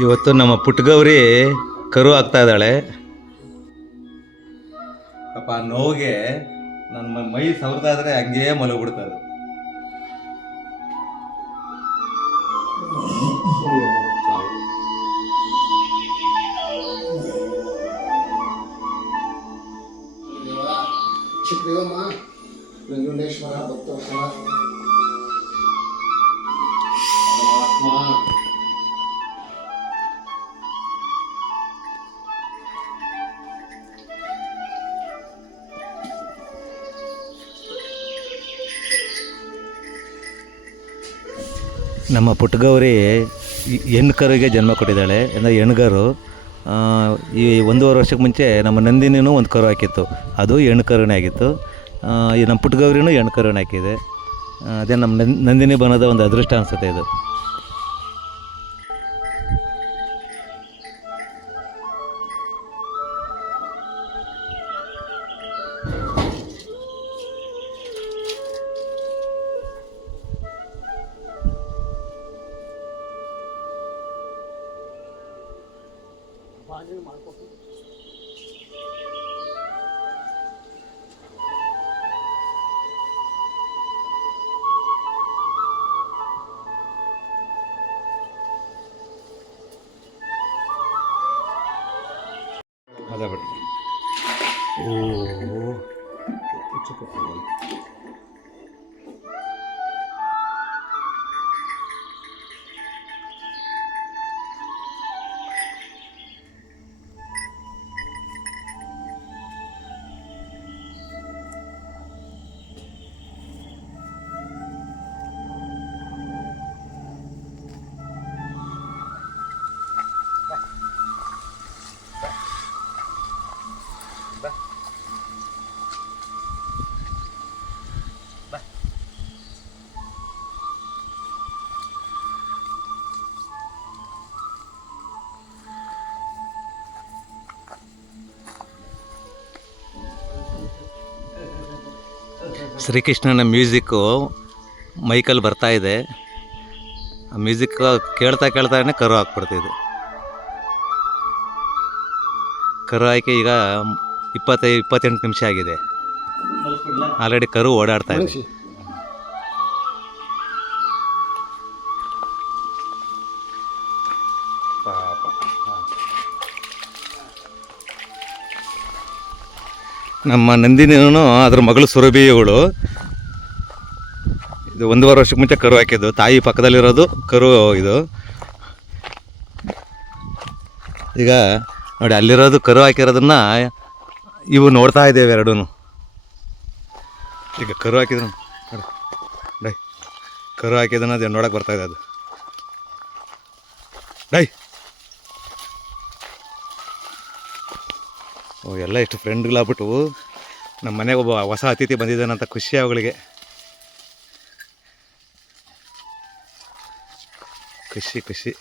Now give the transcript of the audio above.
ಇವತ್ತು ನಮ್ಮ ಪುಟ್ಟಗೌರಿ ಕರು ಆಗ್ತಾ ಇದ್ದಾಳೆ. ಪಾಪ ನೋವಿಗೆ ನನ್ನ ಮೈ ಸವರ್ತಾ ಇದ್ರೆ ಹಂಗೇ ಮಲಗ್ಬಿಡ್ತದೆ. ಚಿಕ್ಕದೇವಮ್ಮ ನಂಜುಂಡೇಶ್ವರ ಭಕ್ತವತ್ಸಲ ಪರಮಾತ್ಮ ನಮ್ಮ ಪುಟ್ಟಗೌರಿ ಹೆಣ್ಣು ಕರುಗೆ ಜನ್ಮ ಕೊಟ್ಟಿದ್ದಾಳೆ. ಅಂದರೆ ಹೆಣ್ಗರು. ಈ 1.5 ವರ್ಷಕ್ಕೆ ಮುಂಚೆ ನಮ್ಮ ನಂದಿನಿನೂ ಒಂದು ಕರು ಹಾಕಿತ್ತು. ಅದು ಹೆಣ್ಣು ಕರುನೇ ಆಗಿತ್ತು. ಈ ನಮ್ಮ ಪುಟ್ಟಗೌರಿನೂ ಹೆಣ್ಣು ಕರುನೇ ಹಾಕಿದೆ. ಅದೇ ನಮ್ಮ ನಂದಿನಿ ಬನ್ನೋದ ಒಂದು ಅದೃಷ್ಟ ಅನಿಸುತ್ತೆ ಇದು. ಅದ ಬಿಡಿ. ಓ ಶ್ರೀಕೃಷ್ಣನ ಮ್ಯೂಸಿಕ್ಕು ಮೈಕಲ್ಲಿ ಬರ್ತಾಯಿದೆ. ಆ ಮ್ಯೂಸಿಕ್ ಕೇಳ್ತಾನೆ ಕರು ಹಾಕ್ಬಿಡ್ತಿದೆ. ಕರು ಹಾಕಿ ಈಗ 28 ನಿಮಿಷ ಆಗಿದೆ. ಆಲ್ರೆಡಿ ಕರು ಓಡಾಡ್ತಾ ಇದೆ. ನಮ್ಮ ನಂದಿನಿನೂ ಅದ್ರ ಮಗಳು ಸುರಭಿಯವಳು. ಇದು 1.5 ವರ್ಷಕ್ಕೆ ಮುಂಚೆ ಕರು ಹಾಕಿದ್ದು. ತಾಯಿ ಪಕ್ಕದಲ್ಲಿರೋದು ಕರು ಇದು. ಈಗ ನೋಡಿ, ಅಲ್ಲಿರೋದು ಕರು ಹಾಕಿರೋದನ್ನ ಇವು ನೋಡ್ತಾ ಇದ್ದೇವೆ ಎರಡೂ. ಈಗ ಕರು ಹಾಕಿದ್ರು ನೋಡಿ, ಡೈ ಕರು ಹಾಕಿದನ್ನ ಅದು ನೋಡೋಕೆ ಬರ್ತಾ ಇದೆ. ಅದು ಡೈ ಓ, ಎಲ್ಲ ಎಷ್ಟು ಫ್ರೆಂಡ್ಗಳಾಗ್ಬಿಟ್ಟು ನಮ್ಮ ಮನೆಗೆ ಒಬ್ಬ ಹೊಸ ಅತಿಥಿ ಬಂದಿದ್ದಾನಂತ ಖುಷಿ ಅವುಗಳಿಗೆ. ಖುಷಿ